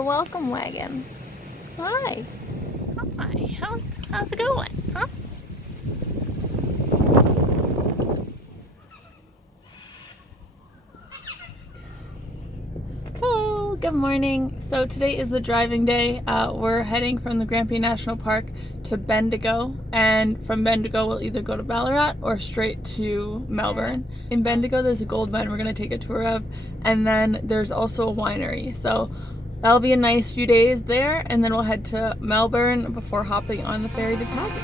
The welcome wagon. Hi. Hi. How's it going? Huh? Hello. Good morning. So today is the driving day. We're heading from the Grampians National Park to Bendigo, and from Bendigo we'll either go to Ballarat or straight to Melbourne. In Bendigo there's a gold mine we're going to take a tour of, and then there's also a winery. So that'll be a nice few days there, and then we'll head to Melbourne before hopping on the ferry to Tassie.